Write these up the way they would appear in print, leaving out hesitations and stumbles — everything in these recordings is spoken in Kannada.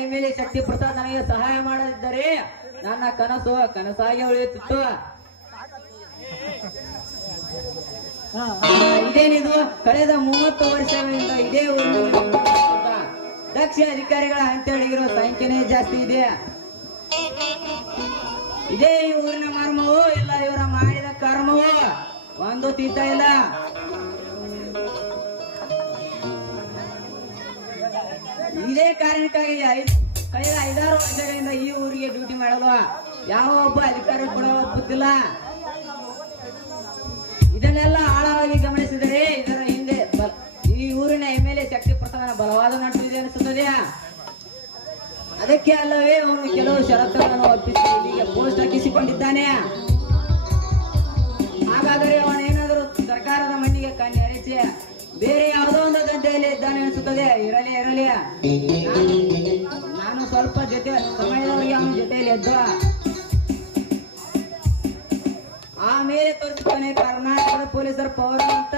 ಎಮ್ಮೆಲ್ಯೆ ಶಕ್ತಿ ಪ್ರಸಾದ್ ನನಗೆ ಸಹಾಯ ಮಾಡದಿದ್ದರೆ ನನ್ನ ಕನಸು ಕನಸಾಗಿ ಉಳಿಯುತ್ತಿತ್ತು. ಇದೇನಿದು? ಕಳೆದ 30 ವರ್ಷಗಳಿಂದ ಇದೇ ಊರಿನ ದಕ್ಷ ಅಧಿಕಾರಿಗಳ ಹಂತಳಿಗಿರುವ ಸಂಖ್ಯೆನೇ ಜಾಸ್ತಿ ಇದೆ. ಇದೇ ಈ ಊರಿನ ಮರ್ಮವು ಇಲ್ಲ ಇವರ ಮಾಡಿದ ಕರ್ಮವು ಒಂದು ತೀರ್ಥ ಇಲ್ಲ. ಇದೇ ಕಾರಣಕ್ಕಾಗಿ ಕಳೆದ 5-6 ವರ್ಷಗಳಿಂದ ಈ ಊರಿಗೆ ಡ್ಯೂಟಿ ಮಾಡಲು ಯಾವ ಒಬ್ಬ ಅಧಿಕಾರಿ ಕೂಡ ಒಪ್ಪುತ್ತಿಲ್ಲ. ಇದನ್ನೆಲ್ಲ ಆಳವಾಗಿ ಗಮನಿಸಿದರೆ ಇದರ ಹಿಂದೆ ಈ ಊರಿನ ಎಮ್ಮೆಲ್ಯೆ ಶಕ್ತಿ ಪ್ರಸಾದನ ಬಲವಾದ ನಟು ಇದೆ ಅನಿಸುತ್ತದೆ. ಅದಕ್ಕೆ ಅಲ್ಲವೇ ಅವನು ಕೆಲವು ಷರತ್ತುಗಳನ್ನು ಒಪ್ಪಿಸಿ ಇಲ್ಲಿಗೆ ಪೋಸ್ಟ್ ಹಾಕಿಸಿಕೊಂಡಿದ್ದಾನೆ. ಹಾಗಾದರೆ ಅವನೇನಾದರೂ ಸರ್ಕಾರದ ಮಣ್ಣಿಗೆ ಕಣ್ಣೆರಚಿ ಬೇರೆ ಯಾವುದೋ ಒಂದು ಗದ್ದೆಯಲ್ಲಿ ಇದ್ದಾನೆ ಅನಿಸುತ್ತದೆ. ಇರಲಿ ನಾನು ಸ್ವಲ್ಪ ಸಮಯದವರೆಗೆ ಅವನ ಜೊತೆಯಲ್ಲಿ ಎದ್ದ ಆಮೇಲೆ ತೋರಿಸುತ್ತಾನೆ ಕರ್ನಾಟಕದ ಪೊಲೀಸರ ಪವರ್ ಅಂತ.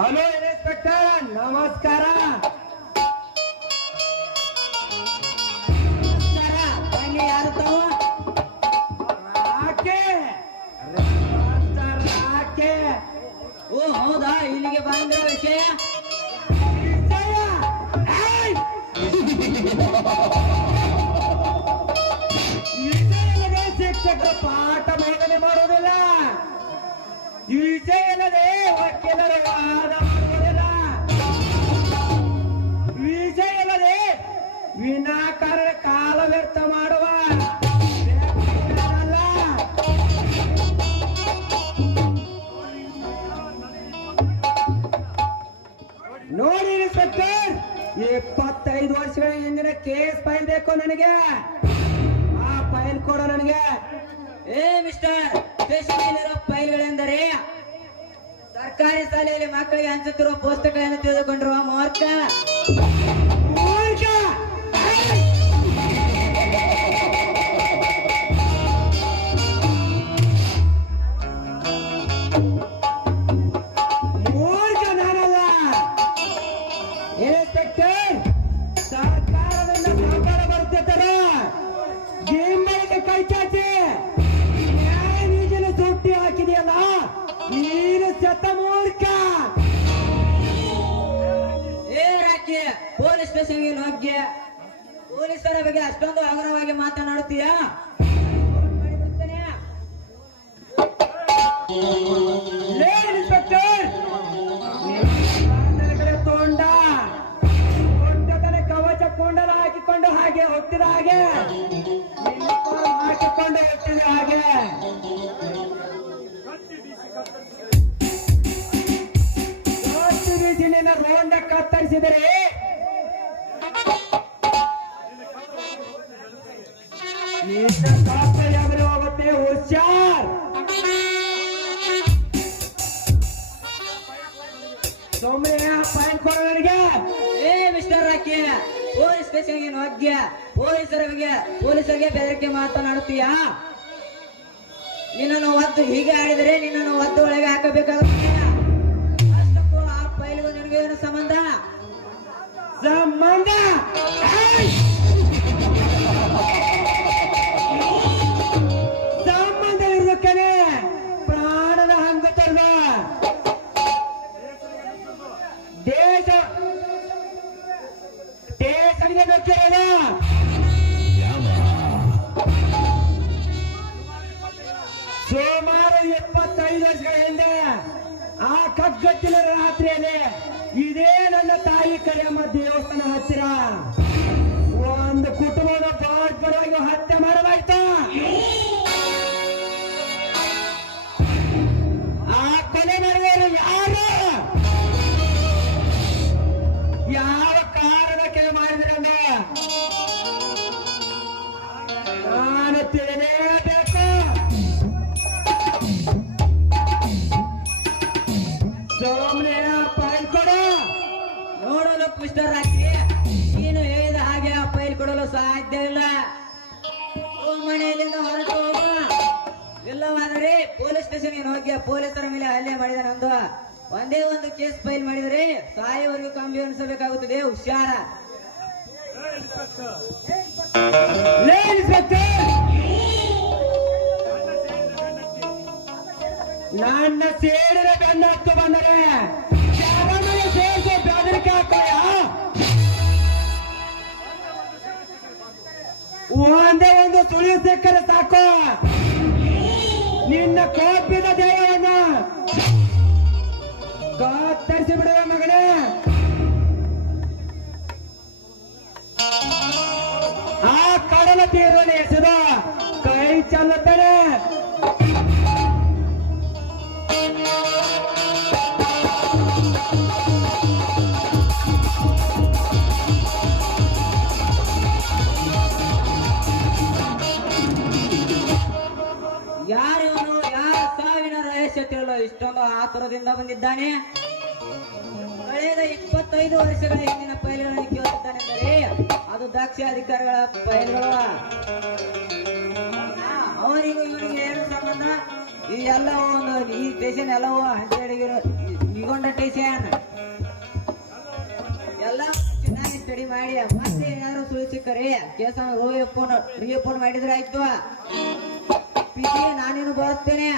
ಹಲೋ ಇನ್ಸ್ಪೆಕ್ಟರ್, ನಮಸ್ಕಾರ. ಬನ್ನಿ, ಯಾರು ತಾವು? ರಾಕೆ. ಓ ಹೌದಾ, ಇಲ್ಲಿಗೆ ಬಂದಿರೋ ವಿಷಯ? ಶಿಕ್ಷಕರು ಪಾಠ ಬೋಧನೆ ಮಾಡುವುದಿಲ್ಲ. ವಿಷಯ ಇಲ್ಲದೆ ವಕೀಲರು ವಾದ ಮಾಡುವುದಿಲ್ಲ. ವಿಷಯ ಇಲ್ಲದೆ ವಿನಾಕಾರಣ ಕಾಲ ವ್ಯರ್ಥ ಮಾಡುವ ನೋಡಿ ಇನ್ಸ್ಪೆಕ್ಟರ್, 25 ವರ್ಷಗಳ ಹಿಂದಿನ ಕೇಸ್ ಫೈಲ್ ಬೇಕು ನನಗೆ. ಆ ಫೈಲ್ ಕೊಡೋ ನನಗೆ. ಏ ಮಿಸ್ಟರ್, ಸ್ಟೇಷನ್ನಲ್ಲಿರೋ ಫೈಲ್ಗಳೆಂದರೆ ಸರ್ಕಾರಿ ಶಾಲೆಯಲ್ಲಿ ಮಕ್ಕಳಿಗೆ ಹಂಚುತ್ತಿರುವ ಪುಸ್ತಕಗಳನ್ನು ತಿಳಿದುಕೊಂಡಿರುವ ಮೂರ್ಖ. ನಾನಲ್ಲ ಇನ್ಸ್ಪೆಕ್ಟರ್. ಸರ್ಕಾರದಿಂದ ಮಾತಾಡ ಬರುತ್ತಿದ್ದಾರೆ. ಕೈ ಚಾಚಿ ನ್ಯಾಯಾಧೀಶನ ಸುಟ್ಟಿ ಹಾಕಿದೆಯಲ್ಲ, ನೀನು ಸತ್ತ ಮೂರ್ಖ. ಏ ರಾಕಿ, ಪೊಲೀಸ್ ಸ್ಟೇಷನ್ಗೆ ಹೋಗಿ ಪೊಲೀಸರ ಬಗ್ಗೆ ಅಷ್ಟೊಂದು ಹಗುರವಾಗಿ ಮಾತನಾಡುತ್ತೀಯಾ? ಇನ್ಸ್ಪೆಕ್ಟರ್, ಕಡೆ ತೋಂಡ ಕವಚ ಕೊಂಡಲ ಹಾಕಿಕೊಂಡು ಹಾಗೆ ಹೊತ್ತಿದ ಹಾಗೆ ಹಾಕಿಕೊಂಡು ಹೊತ್ತಿದ ಹಾಗೆ ಬೀಸಿ ನಿನ್ನ ರೋಂಡ ಕತ್ತರಿಸಿದರೆ ಯಾವ್ದು ಹೋಗುತ್ತೆ. ಹುಷಾರ್. ಸುಮ್ಮನೆ ಫೈನ್ ಕೊಡು ನನಗೆ. ಏ ಮಿಸ್ಟರ್ ರಾಕಿ, ಪೊಲೀಸ್ ಸ್ಟೇಷನ್ಗೆ ಹೋಗ್ಯ ಪೊಲೀಸರಿಗೆ ಬೆದರಿಕೆ ಮಾತನಾಡುತ್ತೀಯಾ? ನಿನ್ನನ್ನು ಒದ್ದು ಹೀಗೆ ಆಡಿದರೆ ನಿನ್ನನ್ನು ಒದ್ದು ಒಳಗೆ ಹಾಕಬೇಕಾಗುತ್ತೆ. ಅಷ್ಟಕ್ಕೂ ಆ ಫೈಲ್ಗೂ ನಿನಗೆ ಏನು ಸಂಬಂಧ? ಸಂಬಂಧ ಇರ್ಬೇಕನೆ. ಪ್ರಾಣದ ಹಂಗತ ವರ್ಷಗಳ ಹಿಂದೆ ಆ ಕಗ್ಗತ್ತಿನ ರಾತ್ರಿಯಲ್ಲಿ ಇದೇ ನನ್ನ ತಾಯಿ ಕರಿಯಮ್ಮ ದೇವಸ್ಥಾನ ಹತ್ತಿರ ಒಂದು ಕುಟುಂಬದ ಬಾರ್ಬರವಾಗಿ ಹತ್ಯೆ ಮಾಡಲಾಯ್ತು. ಆ ಕೊಲೆ ಮಾಡಿದವರು ಯಾರು, ಯಾವ ಕಾರಣಕ್ಕೆ ಮಾಡಿದ್ರಂದ ನಾನು ತಿಳಿಯಲೇಬೇಕು. ಸೋಮನೆ ಫೈಲ್ ಕೊಡು. ನೋಡಲು ಪುಷ್ಟರಾಗಿ ನೀನು ಹೇಳಿದ ಹಾಗೆ ಆ ಫೈಲ್ ಕೊಡಲು ಸಾಧ್ಯ ಇಲ್ಲ. ಮನೆಯಲ್ಲಿಂದ ಹೊರಟು ಹೋಗು. ಇಲ್ಲವಾದರೆ ಪೊಲೀಸ್ ಸ್ಟೇಷನ್ಗೆ ಹೋಗಿ ಪೊಲೀಸರ ಮೇಲೆ ಹಲ್ಲೆ ಮಾಡಿದನೆಂದು ಒಂದೇ ಒಂದು ಕೇಸ್ ಫೈಲ್ ಮಾಡಿದರೆ ಸಾಯವರೆಗೂ ಕಂಬಿ ಅನಿಸಬೇಕಾಗುತ್ತದೆ. ಹುಷಾರ. ನನ್ನ ಸೇಡಿನ ಬೆನ್ನ ಹತ್ತು ಬಂದರೆ ಸೇರಿಸೋ ಬೆದರಿಕೆ ಹಾಕೋಯ. ಒಂದೇ ಒಂದು ಸುಳಿವು ಸಿಕ್ಕರೆ ಸಾಕು, ನಿನ್ನ ಕೋಪಿದ ದೇವರನ್ನ ಕತ್ತರಿಸಿ ಬಿಡುವ ಮಗನೇ. ಆ ಕಡಲ ತೀರದಲ್ಲಿ ಎಸೆದ ಕೈ ಚೆಲ್ಲುತ್ತಾನೆ. ಯಾರಿವನು? ಯಾರ ಸಾವಿನ ರಹಸ್ಯ ತಿಳಿಯಲು ಇಷ್ಟೊಂದು ಆತುರದಿಂದ ಬಂದಿದ್ದಾನೆ? ಕಳೆದ 25 ವರ್ಷಗಳ ಹಿಂದಿನ ಫೈಲ್ಗಳನ್ನು ಕೇಳುತ್ತಿದ್ದಾನೆಂದರೆ ಅದು ದಕ್ಷ ಅಧಿಕಾರಿಗಳ ಫೈಲ್ಗಳು. ಅವನಿಗೂ ಇವನಿಗೆ ಏನು ಸಂಬಂಧ? ಈ ಎಲ್ಲವೂ ಈ ಸ್ಟೇಷನ್ ಎಲ್ಲವೂ ನಿಗೊಂಡ ಸ್ಟೇಷನ್ ಎಲ್ಲ ಚೆನ್ನಾಗಿ ಸ್ಟಡಿ ಮಾಡಿ ಮತ್ತೆ ಏನಾದ್ರು ಸುಳ್ಳು ಸಿಕ್ಕರೆ ಕೇಸನ್ನು ರಿಓಪನ್ ಮಾಡಿದ್ರೆ ಆಯ್ತು. ನಾನೇನು ಬರುತ್ತೇನೆ.